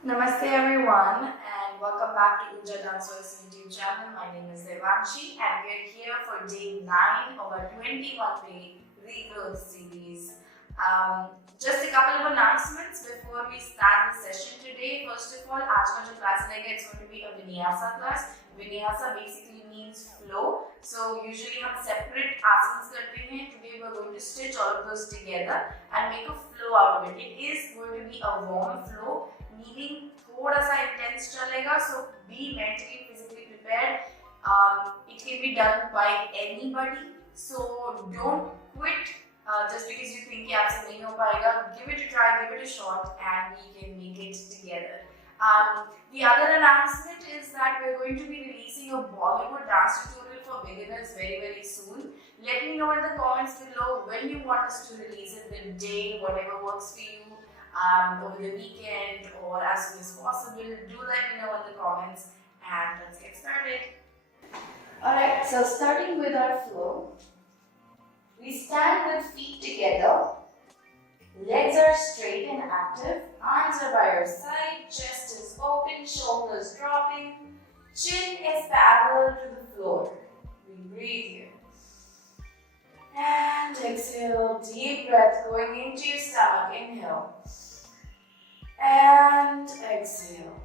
Namaste everyone and welcome back to Oorja Danceworks YouTube channel. My name is Devanshi and we are here for day 9 of our 21-day Regrowth series. Just a couple of announcements before we start the session today. First of all, आज का जो class रहेगा it's going to be a Vinyasa class. Vinyasa basically means flow. So usually हम separate asanas करते हैं. Today we are going to stitch all of those together and make a flow out of it. It is going to be a warm flow. Meaning थोड़ा सा intense चलेगा, so be mentally, physically prepared. It can be done by anybody, so don't quit just because you think कि आपसे नहीं हो पाएगा. Give it a try, give it a shot, and we can make it together. The other announcement is that we're going to be releasing a Bollywood dance tutorial for beginners very soon. Let me know in the comments below when you want us to release it, the day, whatever works for you. Over the weekend or as soon as possible. Do let me know in the comments and let's get started. Alright, so starting with our flow, we stand with feet together, legs are straight and active, arms are by your side, chest is open, shoulders dropping, chin is parallel to the floor. We breathe here. And exhale, deep breath going into your stomach. Inhale. And exhale.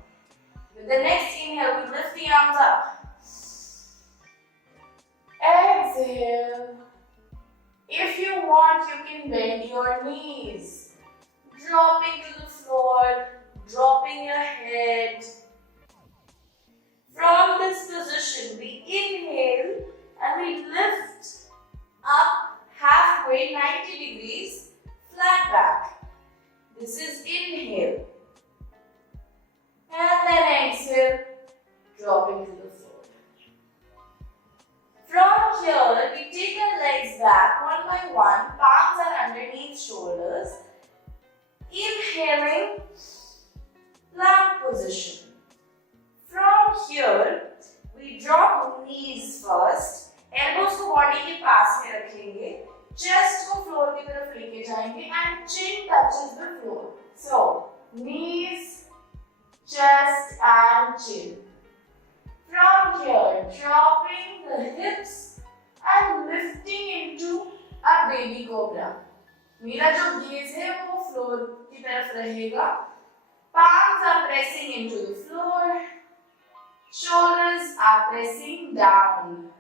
With the next inhale, we lift the arms up. Exhale. If you want, you can bend your knees. Dropping to the floor, dropping your head. From this position, we inhale and we lift up halfway, 90 degrees, flat back. This is inhale. And then exhale, dropping to the floor. From here, we take our legs back one by one, palms are underneath shoulders. Inhaling, plank position. From here, we drop knees first. Elbows को body के पास में रखेंगे, chest को floor की तरफ लेके जाएंगे and chin touches the floor. So knees, chest and chin. From here, dropping the hips and lifting into a baby cobra. मेरा जो gaze है वो floor की तरफ रहेगा. Palms are pressing into the floor. Shoulders are pressing down.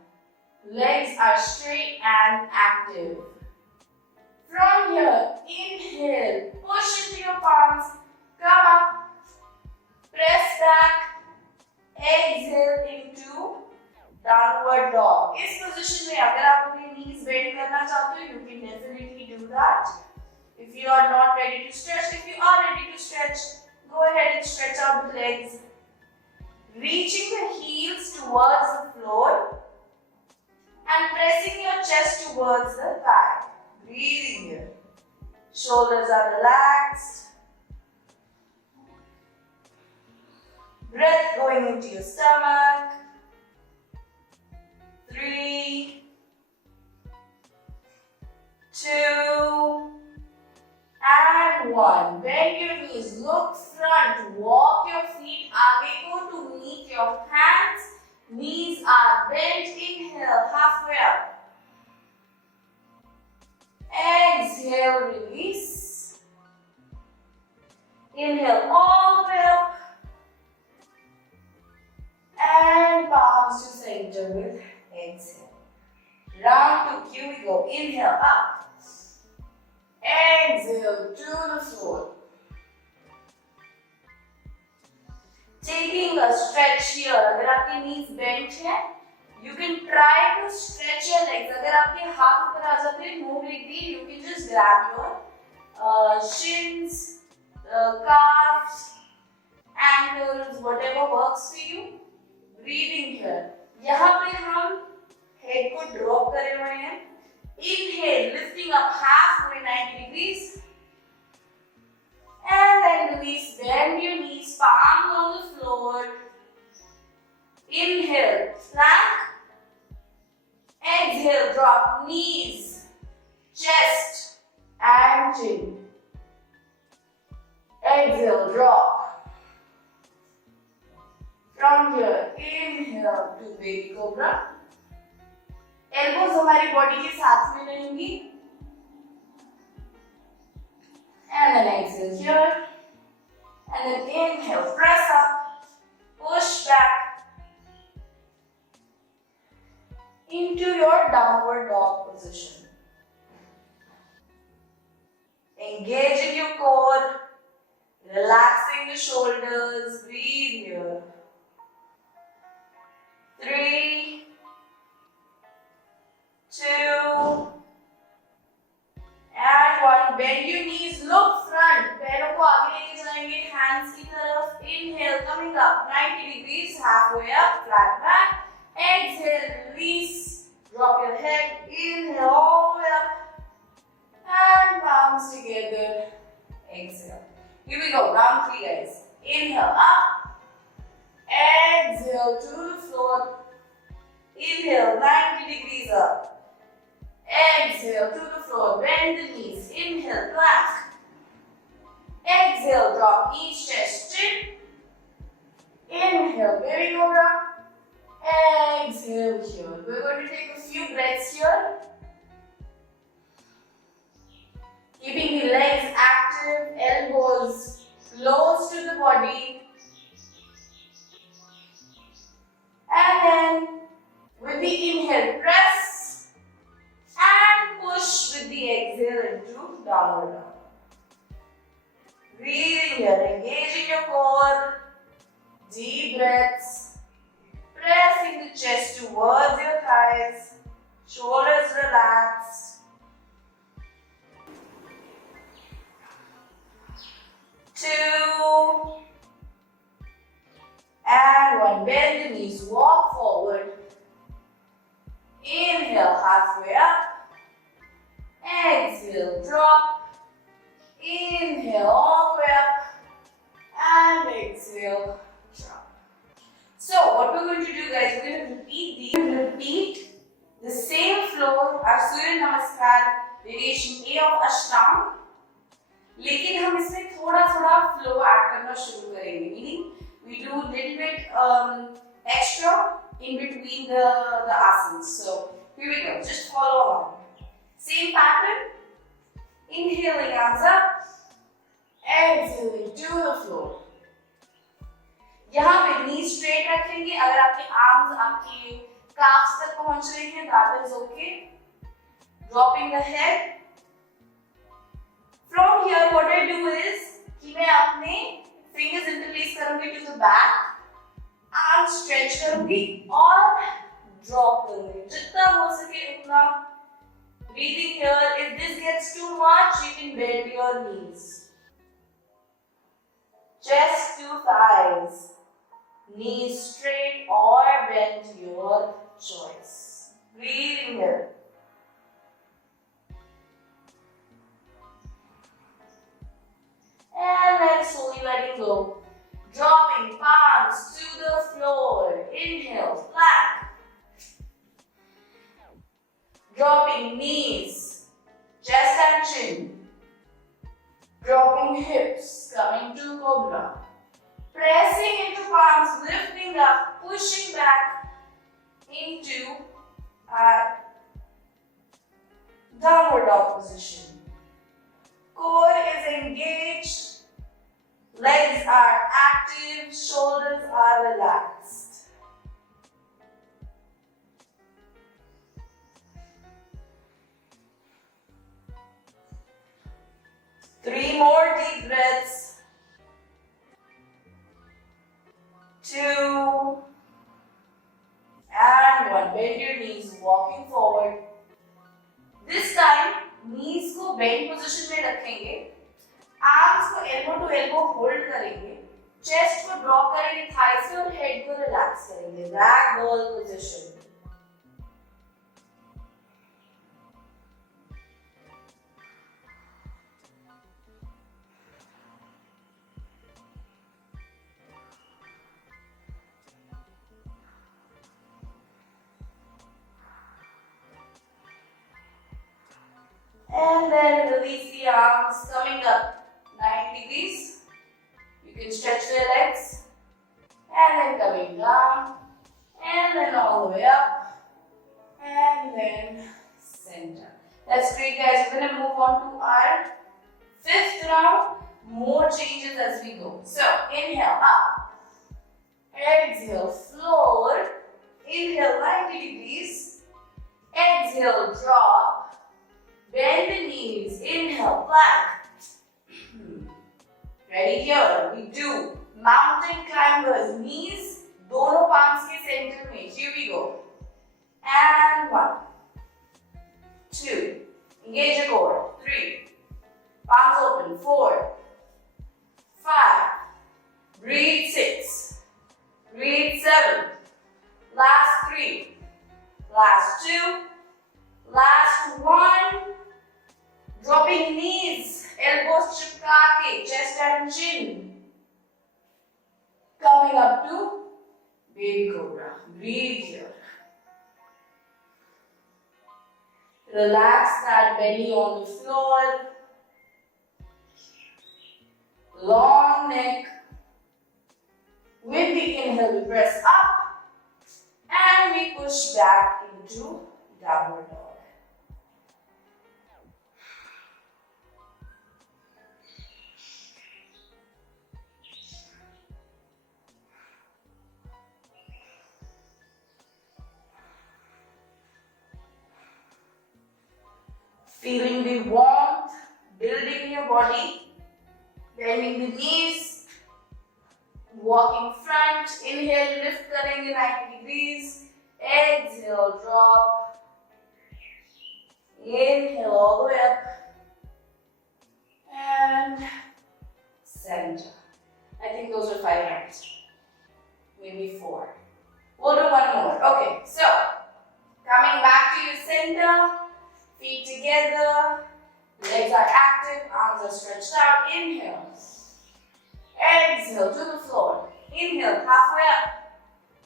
Legs are straight and active. From here, inhale, push into your palms, come up, press back, exhale into downward dog. इस position में अगर आप अपने knees bend करना चाहते हो, you can definitely do that. If you are not ready to stretch, if you are ready to stretch, go ahead and stretch out the legs. Reaching the heels towards the floor. And pressing your chest towards the thigh. Breathing here. Shoulders are relaxed. Breath going into your stomach. 3, 2, and 1. Bend your knees. Look front. Walk your feet. आगे को to meet your hands. Knees are bent. Inhale, halfway up. Exhale, release. Inhale, all the way up. And palms to center with exhale. Round 2, here we go. Inhale, up. Exhale, to the floor. Taking a stretch here. अगर आपके knees bent हैं, you can try to stretch your legs. अगर आपके हाथ ऊपर आ जाते हैं, no big deal. You can just grab your shins, calves, ankles, whatever works for you. Breathing here. यहाँ पे हम head को drop करे हुए हैं. Inhale, lifting up halfway, 90 degrees. And then release, bend your knees, palms on the floor. Inhale, plank. Exhale, drop knees, chest and chin. Exhale, drop. From here, inhale to baby cobra. Elbows हमारी body के साथ में रहेंगी. And then exhale here. And then inhale, press up, push back into your downward dog position. Engaging your core, relaxing the shoulders, breathe here. 3, 2, and 1. Bend your knees, look front. पैरों को आगे लेके जाएंगे, hands की तरफ. Inhale, coming up 90 degrees, halfway up, flat back. Exhale, release. Drop your head. Inhale, all the way up. And palms together. Exhale. Here we go, round 3, guys. Inhale, up. Exhale to the floor. Inhale, 90 degrees up. Exhale to the floor, bend the knees. Inhale, plank. Exhale, drop knees, chest, chin. Inhale, baby cobra. Exhale here. We're going to take a few breaths here. Keeping the legs active, elbows close to the body. And then, with the inhale, press. And push with the exhale into downward dog. Breathing here, engaging your core. Deep breaths. Pressing the chest towards your thighs. Shoulders relaxed. 2. And 1. Bend the knees, walk forward. Inhale, halfway up. Exhale, drop. Inhale, all the way up. And exhale, drop. So, what we're going to do, guys, we're going to repeat the same flow as Surya Namaskar variation A of Ashtang. लेकिन हम इसमें थोड़ा flow add करना शुरू करेंगे. Meaning, we do a little bit extra in between the asanas. So here we go, just follow along. Same pattern. Inhaling, arms up. Exhaling to the floor. यहाँ पे knees straight रखेंगे. अगर आपके arms आपके calves तक पहुंच रहे हैं, that is okay. Dropping the head. From here, what I do is कि मैं अपने fingers interlace करूँगी to the back. Arms stretch करूँगी और drop करूँगी. जितना हो सके उतना. Breathing here. If this gets too much, you can bend your knees. Chest to thighs. Knees straight or bent, your choice. Breathing here. And then slowly letting go. Dropping palms to the floor. Inhale, plank. Dropping knees, chest and chin. Dropping hips, coming to cobra. Pressing into palms, lifting up, pushing back into our downward dog position. Core is engaged. Legs are active, shoulders are relaxed. Three more deep breaths. 2 and 1. Bend your knees, walking forward. This time, knees को bend position में रखेंगे. Arms को elbow to elbow hold करेंगे. Chest को drop करेंगे thighs से और head को relax करेंगे. Ragdoll position. And then release the arms, coming up 90 degrees. You can stretch the legs. and then coming down, and then all the way up, and then center. That's great, guys. We're gonna move on to our fifth round. More changes as we go. So inhale up, exhale floor, inhale 90 degrees, exhale drop, bend the knees, inhale plank. Ready here? We do mountain climbers, knees दोनों palms के center में. Here we go. And 1, 2, engage your core. 3, palms open. 4, 5, breathe. 6, breathe. 7, last 3, last 2, last 1. Dropping knees, elbows chipka ke, chest and chin. Coming up to baby cobra. Breathe here. Relax that belly on the floor. Long neck. With the inhale, we press up and we push back into downward dog. Feeling the warmth building in your body, bending the knees, walking front, inhale, lift करेंगे 90 degrees, exhale, drop, inhale all the way up, and center. I think those are 5 rounds, maybe 4. We'll do one more. Okay, so coming back to your center. Feet together, legs are active, arms are stretched out. Inhale, exhale to the floor. Inhale, halfway up.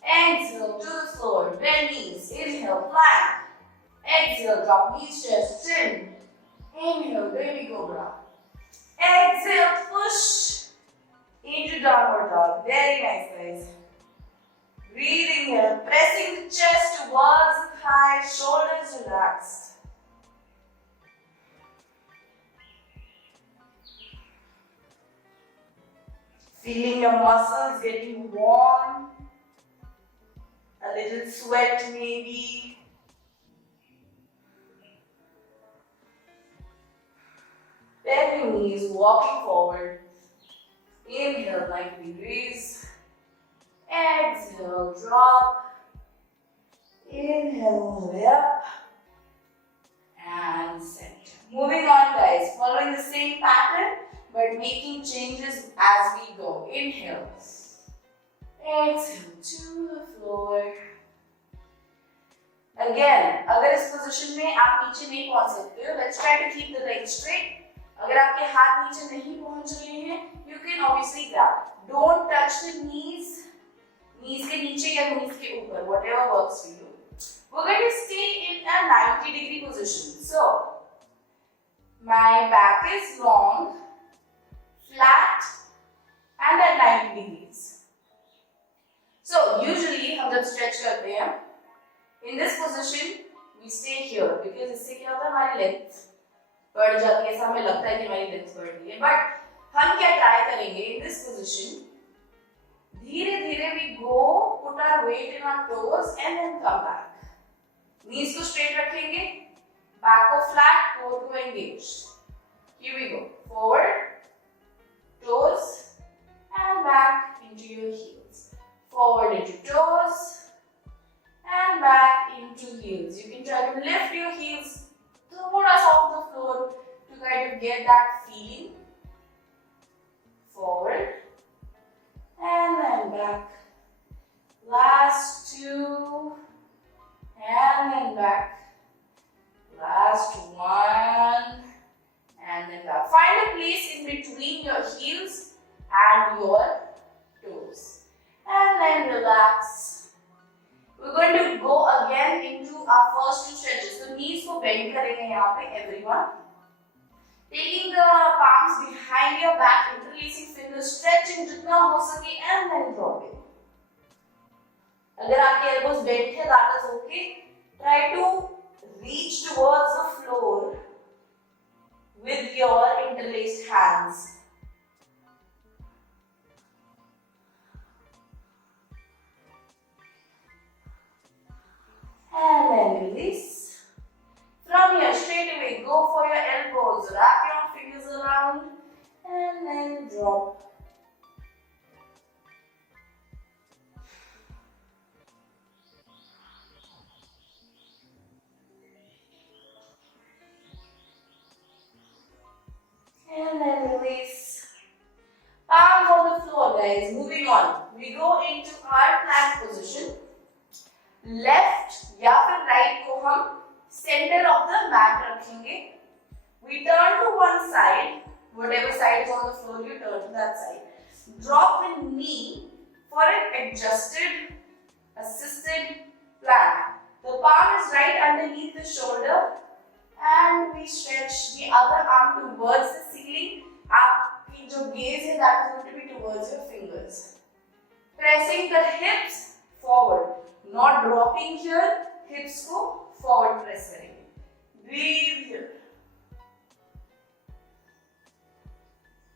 Exhale to the floor, bend knees. Inhale, plank. Exhale, drop knees, chest, chin. Inhale, baby cobra. Exhale, push into downward dog. Very nice, guys. Breathing here, pressing the chest towards the thighs, shoulders relaxed. Feeling your muscles getting warm, a little sweat maybe. Bend your knees, walking forward. Inhale 90 degrees. Exhale, drop. Inhale all the way up. And center. Moving on, guys. Following the same pattern, but making changes as we go. Inhale. Exhale to the floor. Again, अगर इस position में आप नीचे नहीं पहुंच सकते हो, let's try to keep the legs straight. अगर आपके हाथ नीचे नहीं पहुंच रहे हैं, you can obviously grab. Don't touch the knees. Knees के नीचे या knees के ऊपर, whatever works for you. We're going to stay in a 90-degree position. So, my back is long, flat, and at 90 degrees. So, usually हम जब stretch करते हैं, in this position, we stay here because इससे क्या होता है हमारी length बढ़ जाती है, ऐसा हमें लगता है कि हमारी length बढ़ रही है. But हम क्या try करेंगे in this position? धीरे-धीरे we go, put our weight in our toes and then come back. Knees को straight रखेंगे, back को flat, core को engaged. Here we go. Forward, toes, and back into your heels. Forward into toes, and back into heels. You can try to lift your heels towards off the floor to kind of get that feeling. Forward, and then back. Last 2. And then back. Last 1. And then back. Find a place in between your heels and your toes. And then relax. We're going to go again into our first 2 stretches. So knees को bend करेंगे यहाँ पे everyone. Taking the palms behind your back, interlacing fingers, stretching जितना हो सके and then dropping. अगर आपके elbows bent है, that is okay. Try to reach towards the floor with your interlaced hands. And then release. From here, straight away, go for your elbows. Wrap your fingers around and then drop. And then release. Palms on the floor, guys. Moving on. We go into our plank position. Left या फिर right को हम center of the mat रखेंगे. We turn to one side. Whatever side is on the floor, you turn to that side. Drop the knee for an adjusted, assisted plank. The palm is right underneath the shoulder. And we stretch the other arm towards the ceiling. आपकी जो gaze है, that is going to be towards your fingers. Pressing the hips forward, not dropping here. Hips को forward press करेंगे. Breathe here.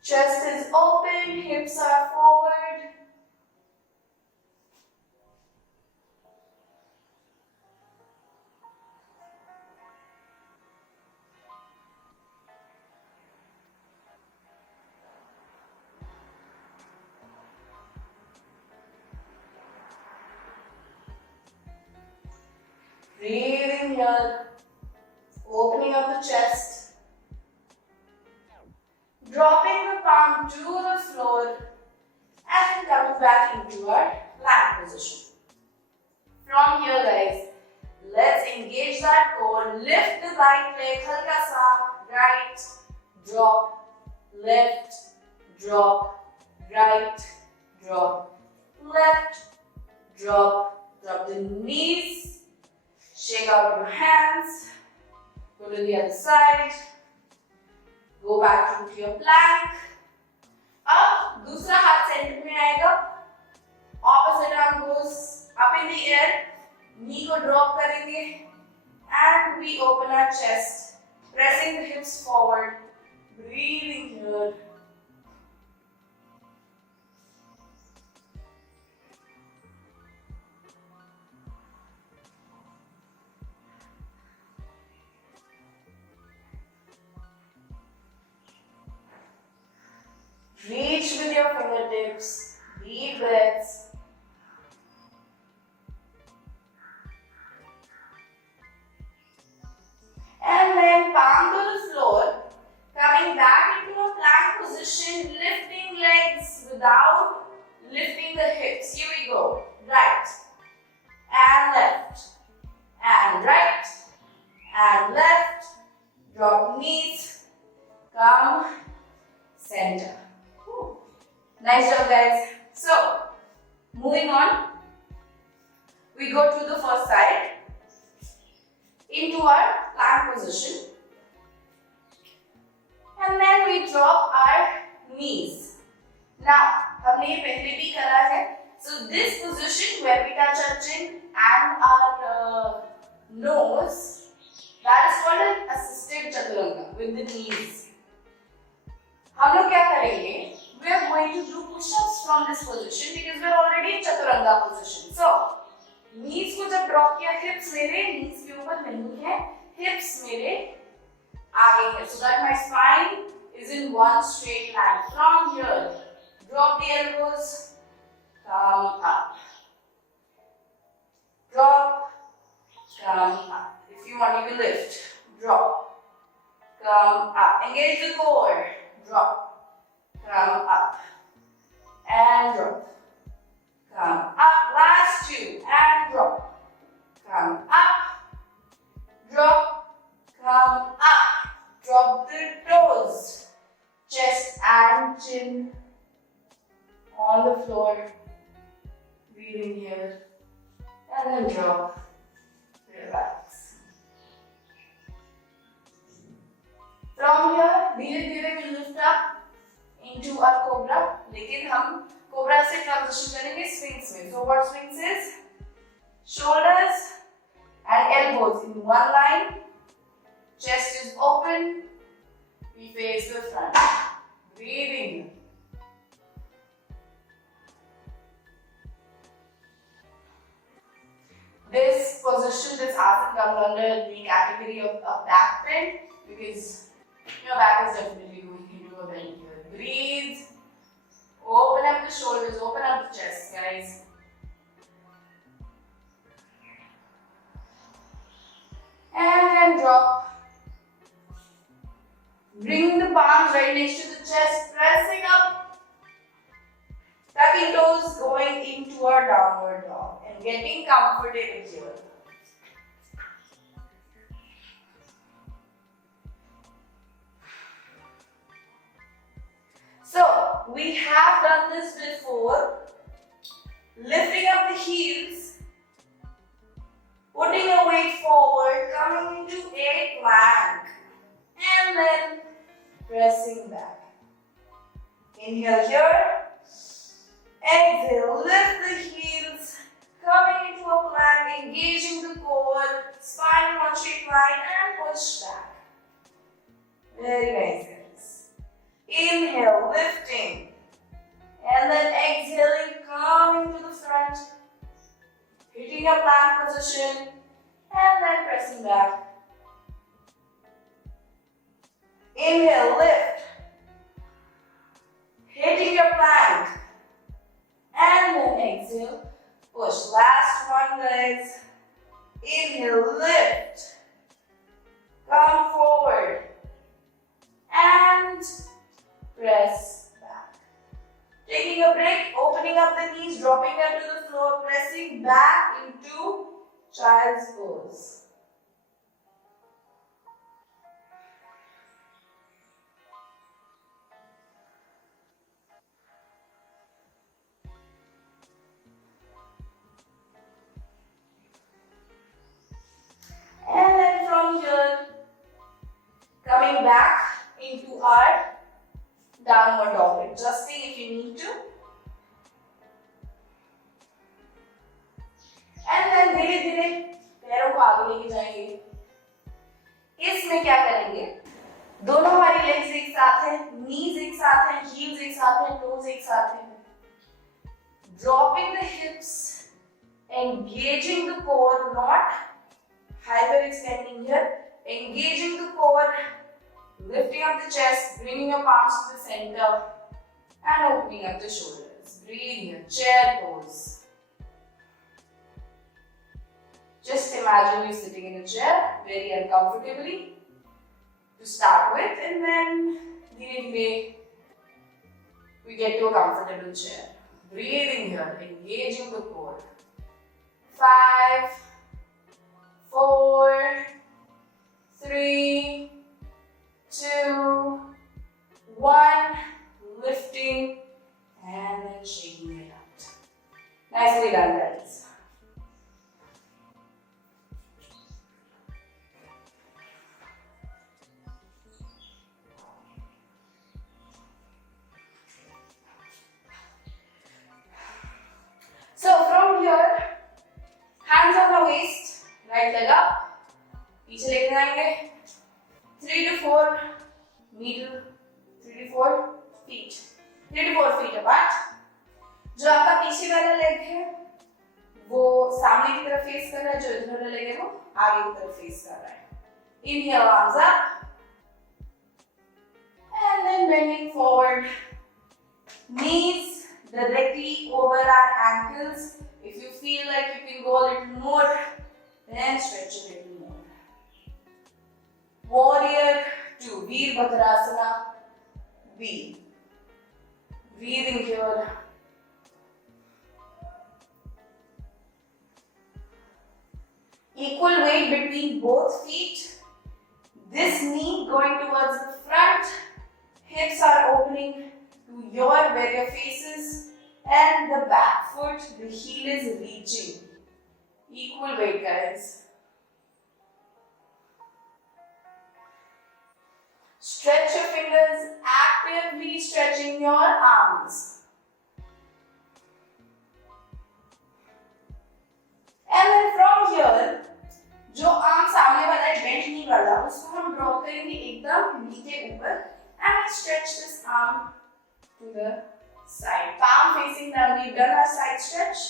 Chest is open, hips are forward. Breathing here, opening up the chest. Dropping the palm to the floor and coming back into our plank position. From here, guys, let's engage that core. Lift the right leg, halka sa, right, drop, left, drop, right, drop, left, drop, drop the knees, shake out your hands, go to the other side. Go back to your plank. अब दूसरा हाथ centre में आएगा. Opposite arm goes up in the air. Knee को drop करेंगे. And we open our chest, pressing the hips forward. Breathing here. Reach with your fingertips, deep breaths. And then palm to the floor, coming back into a plank position, lifting legs without lifting the hips. Here we go. Right and left and right and left. Drop knees, come center. Nice job, guys. So, moving on, we go to the first side, into our plank position, and then we drop our knees. Now, हमने ये पहले भी करा है. So, this position where we touch our chin and our nose, that is called an assisted chaturanga with the knees. हम लोग क्या करेंगे? We are going to do push-ups from this position because we are already in chaturanga position. So, knees को जब drop किया, hips मेरे knees के ऊपर नहीं है, hips मेरे आगे है. So that my spine is in one straight line. From here, drop the elbows, come up. Drop, come up. If you want, you can lift. Drop, come up. Engage the core. Drop. Come up and drop. Come up. Last two and drop. Come up. Drop. Come up. Drop the toes. Chest and chin on the floor. Breathing here and then drop. Relax. From here, धीरे-धीरे we lift up into our cobra. लेकिन हम cobra से transition करेंगे sphinx में. So what sphinx is? Shoulders and elbows in one line. Chest is open. We face the front. Breathing. This position, this asana comes under the category of a back bend because your back is definitely going into a bend here. Breathe. Open up the shoulders, open up the chest, guys. And then drop. Bring the palms right next to the chest, pressing up. Tucking toes, going into our downward dog and getting comfortable here. So, we have done this before. Lifting up the heels, putting your weight forward, coming into a plank, and then pressing back. Inhale here. Exhale, lift the heels, coming into a plank, engaging the core, spine in one straight line, and push back. Very nice, guys. Inhale, lifting, and then exhaling, coming to the front, hitting a plank position, and then pressing back. Inhale, lift, hitting your plank. And then exhale, push. Last one, guys. Inhale, lift. Come forward. And press back. Taking a break, opening up the knees, dropping them to the floor, pressing back into child's pose. And then from here, coming back into our downward dog. Adjusting if you need to. And then धीरे धीरे पैरों को आगे लेके जाएंगे. इसमें क्या करेंगे? दोनों हमारी लेग्स एक साथ हैं, knees एक साथ हैं, heels एक साथ हैं, toes एक साथ हैं. Dropping the hips, engaging the core, not hyperextending here, engaging the core, lifting up the chest, bringing your palms to the center, and opening up the shoulders. Breathe here, chair pose. Just imagine you sitting in a chair, very uncomfortably, to start with, and then धीरे-धीरे we get to a comfortable chair. Breathing here, engaging the core. 5, 4, 3, 2, 1, lifting and then shaking it out. Nicely done, guys. So from here, hands on the waist, right leg up, पीछे लेके जाएंगे, 3 to 4 meter, 3 to 4 feet, 3 to 4 feet apart. जो आपका पीछे वाला leg है, वो सामने की तरफ फेस कर रहा है, जो इधर वाला लेग है वो आगे की तरफ फेस कर रहा है. Inhale, arms up, and then bending forward, knees directly over our ankles. If you feel like you can go a little more, then stretch a little more. Warrior 2, Virabhadrasana B. Breathing here. Equal weight between both feet. This knee going towards the front. Hips are opening to where your face is, and the back foot, the heel is reaching. Equal weight, guys. Stretch your fingers, actively stretching your arms. And then करेंगे एकदम नी के ऊपर and stretch this arm to the side. Palm facing down. We've done our side stretch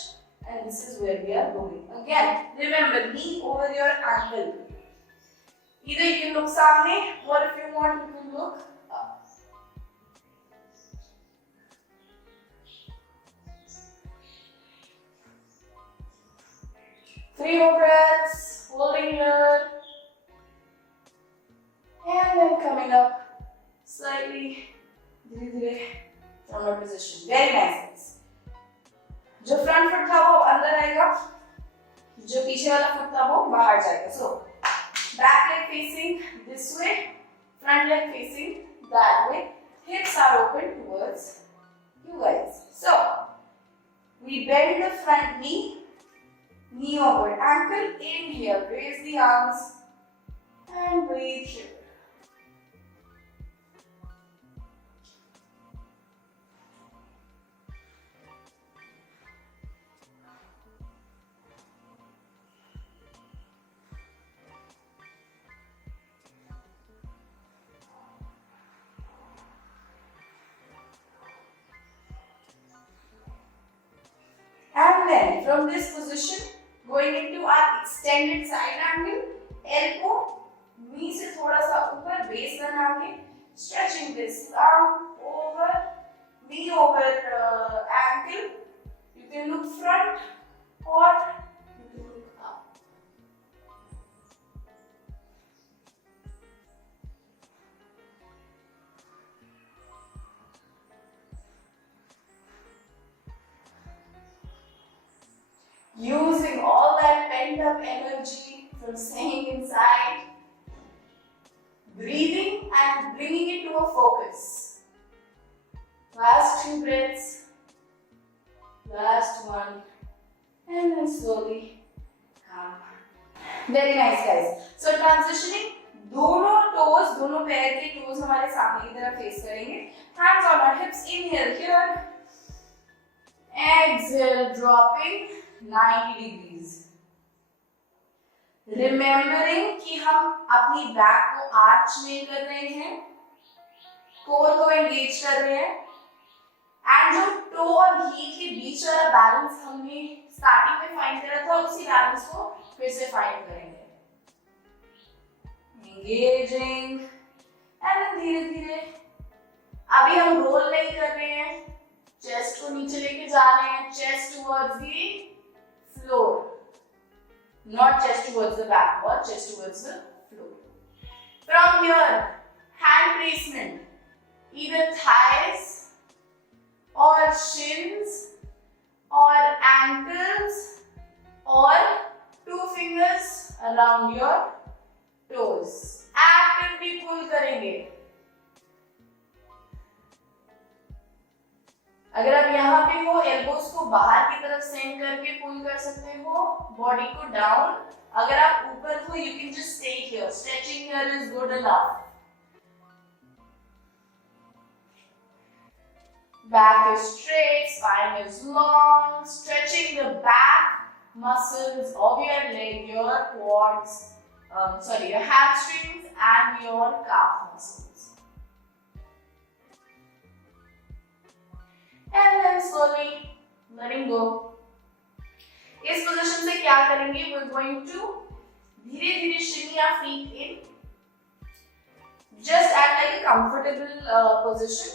and this is where we are going. Again, remember knee over your ankle. Either you can look samne or if you want you can look up. Three more breaths, holding here. And then coming up slightly, downward position. Very nice. जो front foot था वो अंदर आएगा, जो पीछे वाला foot था वो बाहर जाएगा. So back leg facing this way, front leg facing that way. Hips are open towards you guys. So we bend the front knee, knee over ankle. Inhale, raise the arms and breathe here. And then from this position, going into our extended side angle, elbow, knee से थोड़ा सा ऊपर, base बना के, stretching this arm over, knee over ankle. You can look front or you can look up. Using all that pent up energy from staying inside, breathing and bringing it to a focus. Last 2 breaths, last one, and then slowly come. Very nice guys. So transitioning, दोनों toes, दोनों पैर के toes हमारे सामने की तरफ face करेंगे. Hands on our hips, inhale here. Exhale, dropping 90 degrees. Remembering कि हम अपनी back को arch नहीं कर रहे हैं, core को engage कर रहे हैं, and जो toe और heel के बीच वाला balance हमने starting में find करा था, उसी balance को फिर से find करेंगे. Engaging, and then धीरे धीरे अभी हम roll नहीं कर रहे हैं, chest को नीचे लेके जा रहे हैं, chest towards the floor, not chest towards the back or chest towards the floor. From here, hand placement, either thighs or shins or ankles or 2 fingers around your toes. Actively pull करेंगे. अगर आप यहाँ पे हो, elbows को बाहर की तरफ सेंड करके पुल कर सकते हो, बॉडी को डाउन. अगर आप ऊपर हो, you can just stay here. Stretching here is good enough. Back is straight, spine is long. Stretching the back muscles of your leg, your quads, your hamstrings and your calf muscles. And then slowly letting go. इस position से क्या करेंगे? We're going to धीरे धीरे shimmy our feet in, just at like a comfortable position,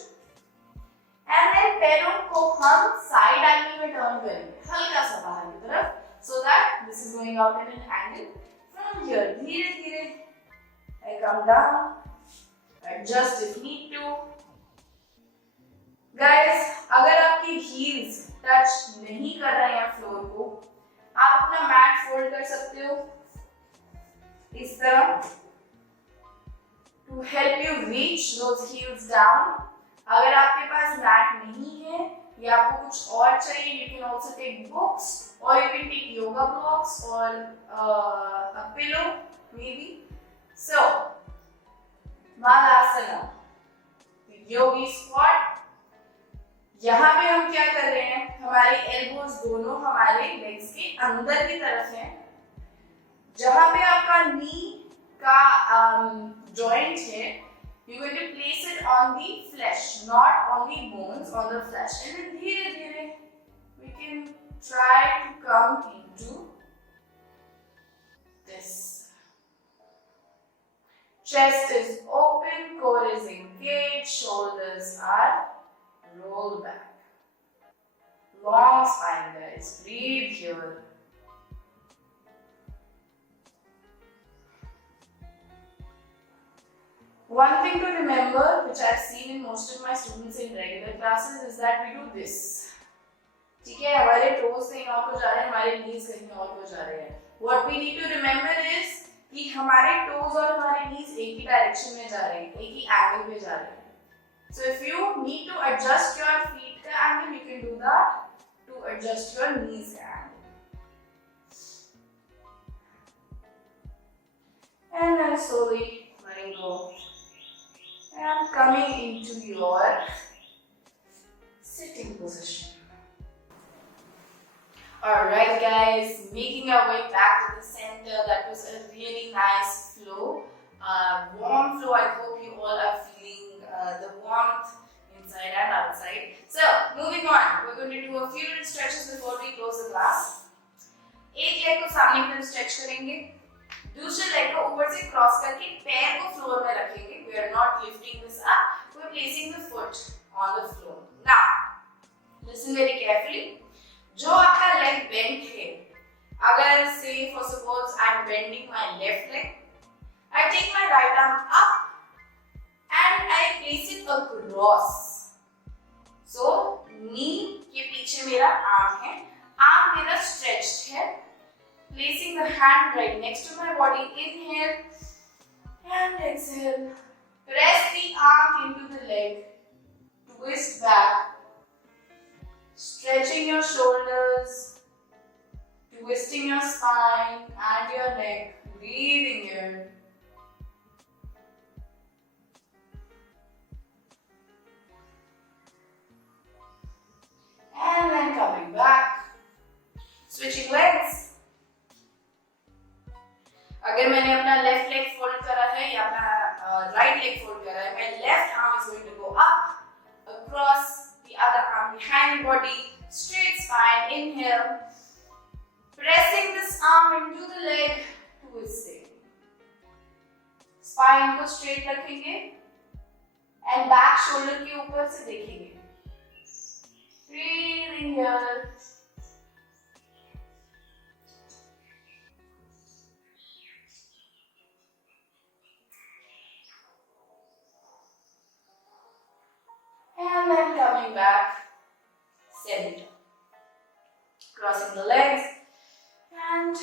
and then पैरों को हम side angle में turn करेंगे, हल्का सा बाहर की तरफ, so that this is going out at an angle. From here धीरे धीरे I come down, adjust if need to. Guys, अगर आपकी heels touch नहीं कर रहे हैं फ्लोर को, आप अपना मैट फोल्ड कर सकते हो इस तरह to help you reach those heels down. अगर आपके पास मैट नहीं है या आपको कुछ और चाहिए, you can also take books or you can take yoga blocks or a pillow maybe. So, Malasana, yogi squat. यहाँ पे हम क्या कर रहे हैं? हमारे एल्बोज दोनों हमारे लेग्स के अंदर की तरफ हैं. जहाँ पे आपका नी का joint here, you're going to place it on the flesh, not on the bones, on the flesh. And then dheere dheere, we can try to come into this. Chest is open, core is engaged, shoulders are rolled back. Long spine, guys. Breathe here. One thing to remember, which I've seen in most of my students in regular classes, is that we do this. ठीक है, हमारे toes कहीं और को जा रहे हैं, हमारे knees कहीं और को जा रहे हैं. What we need to remember is कि हमारे toes और हमारे knees एक ही direction में जा रहे हैं, एक ही angle पे जा रहे हैं. So if you need to adjust your feet का angle, you can do that to adjust your knees का angle. And then slowly letting go. And coming into your sitting position. Alright guys, making our way back to the center. That was a really nice flow. Warm flow. I hope you all are feeling the warmth inside and outside. So, moving on. We're going to do a few little stretches before we close the class. एक leg को सामने की तरफ stretch करेंगे. दूसरे leg को ऊपर से cross करके पैर को floor में रखेंगे. We are not lifting this up. We are placing the foot on the floor. Now, listen very carefully. जो आपका leg bent है, अगर say for suppose I am bending my left leg, I take my right arm up and I place it across. So knee के पीछे मेरा arm है, arm मेरा stretched है. Placing the hand right next to my body. Inhale and exhale. Press the arm into the leg. Twist back. Stretching your shoulders. Twisting your spine and your neck. Breathing here. And then coming back. Switching legs. अगर मैंने अपना left leg fold करा है या अपना right leg fold करा है, my left arm is going to go up, across, the other arm behind the body, straight spine, inhale, pressing this arm into the leg, twisting. Spine को straight रखेंगे and back shoulder के ऊपर से देखेंगे. Breathing here. And then coming back, center. Crossing the legs, and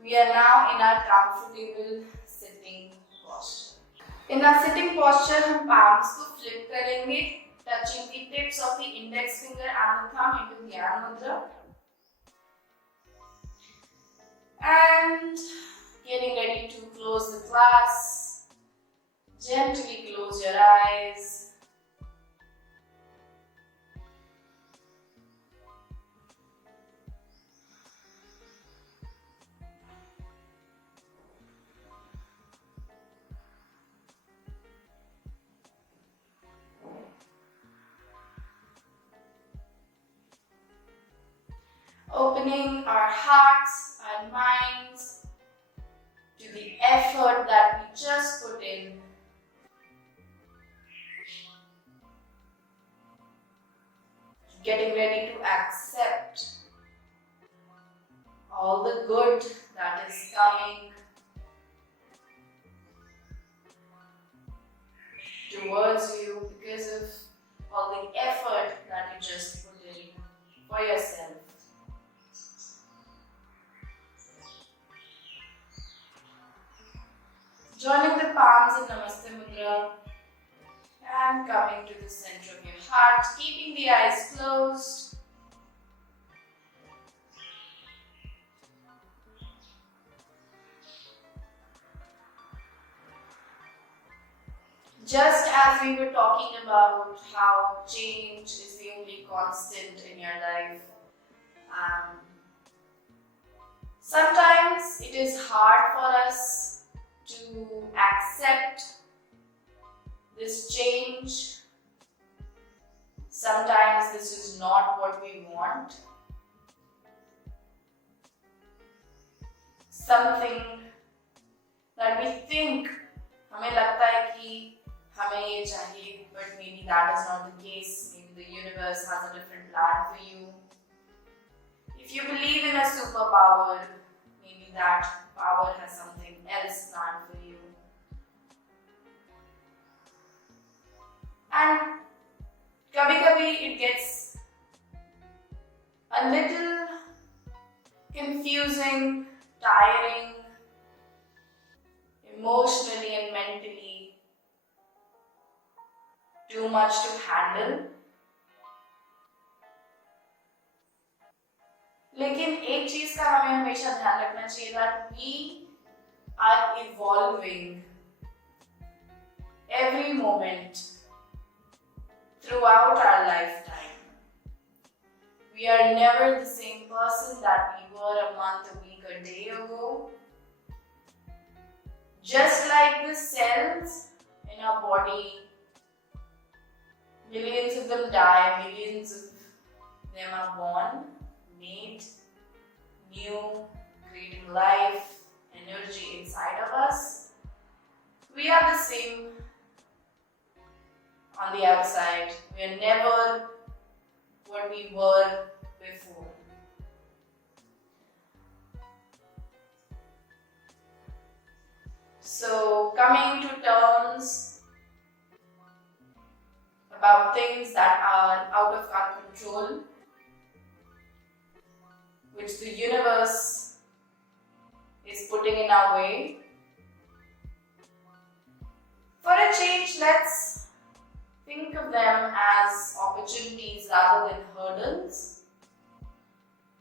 we are now in our comfortable sitting posture. In our sitting posture, हम palms को flip करेंगे, touching the tips of the index finger and the thumb into Dhyan Mudra. And getting ready to close the class. Gently close your eyes. Opening our hearts and minds to the effort that we just put in. Getting ready to accept all the good that is coming towards you because of all the effort that you just put in for yourself. Joining the palms in Namaste Mudra and coming to the center of your heart, keeping the eyes closed. Just as we were talking about how change is the only constant in your life, sometimes it is hard for us to accept this change. Sometimes this is not what we want. Something that we think हमें लगता है कि हमें ये चाहिए, but maybe that is not the case. Maybe the universe has a different plan for you. If you believe in a superpower, maybe that power has something else planned for you. And kabhi-kabhi it gets a little confusing, tiring, emotionally and mentally, too much to handle. लेकिन एक चीज का हमें हमेशा ध्यान रखना चाहिए that we are evolving every moment throughout our lifetime. We are never the same person that we were a month, a week, a day ago. Just like the cells in our body, millions of them die, millions of them are born, made, new, creating life, energy inside of us. We are the same on the outside. We are never what we were before. So, coming to terms about things that are out of our control, which the universe is putting in our way. For a change, let's think of them as opportunities rather than hurdles.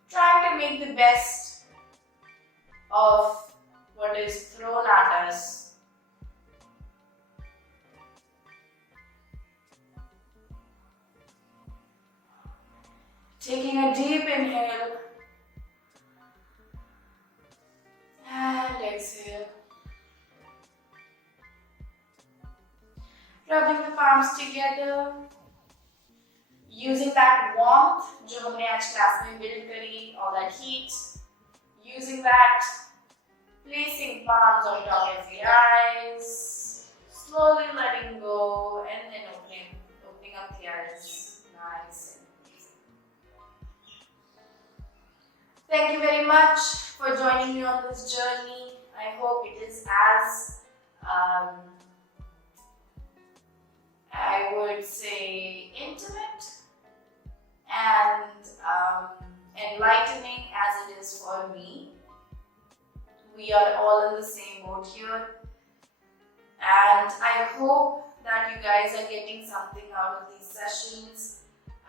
Trying to make the best of what is thrown at us. Taking a deep inhale and exhale. Rubbing the palms together. Using that warmth जो हमने आज class में build करी, all that heat. Using that, placing palms on top of the eyes. Slowly letting go and then opening up the eyes. Nice and easy. Thank you very much for joining me on this journey. I hope it is as I would say intimate and enlightening as it is for me. We are all in the same boat here, and I hope that you guys are getting something out of these sessions.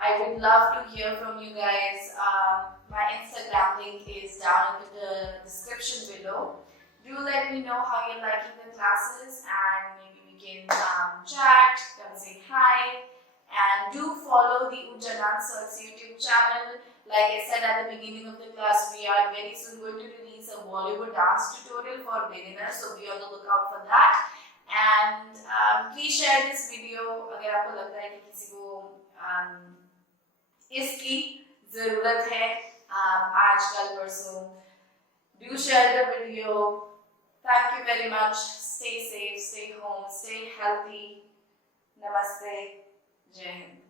I would love to hear from you guys. My Instagram link is down in the description below. Do let me know how you're liking the classes, and maybe we can chat, come say hi, and do follow the Oorja Danceworks YouTube channel. Like I said at the beginning of the class, we are very soon going to release a Bollywood dance tutorial for beginners, so be on the lookout for that. And please share this video अगर आपको लगता है कि किसी को इसकी ज़रूरत है आज कल परसों. Do share the video. Thank you very much. Stay safe, stay home, stay healthy. Namaste. Jai Hind.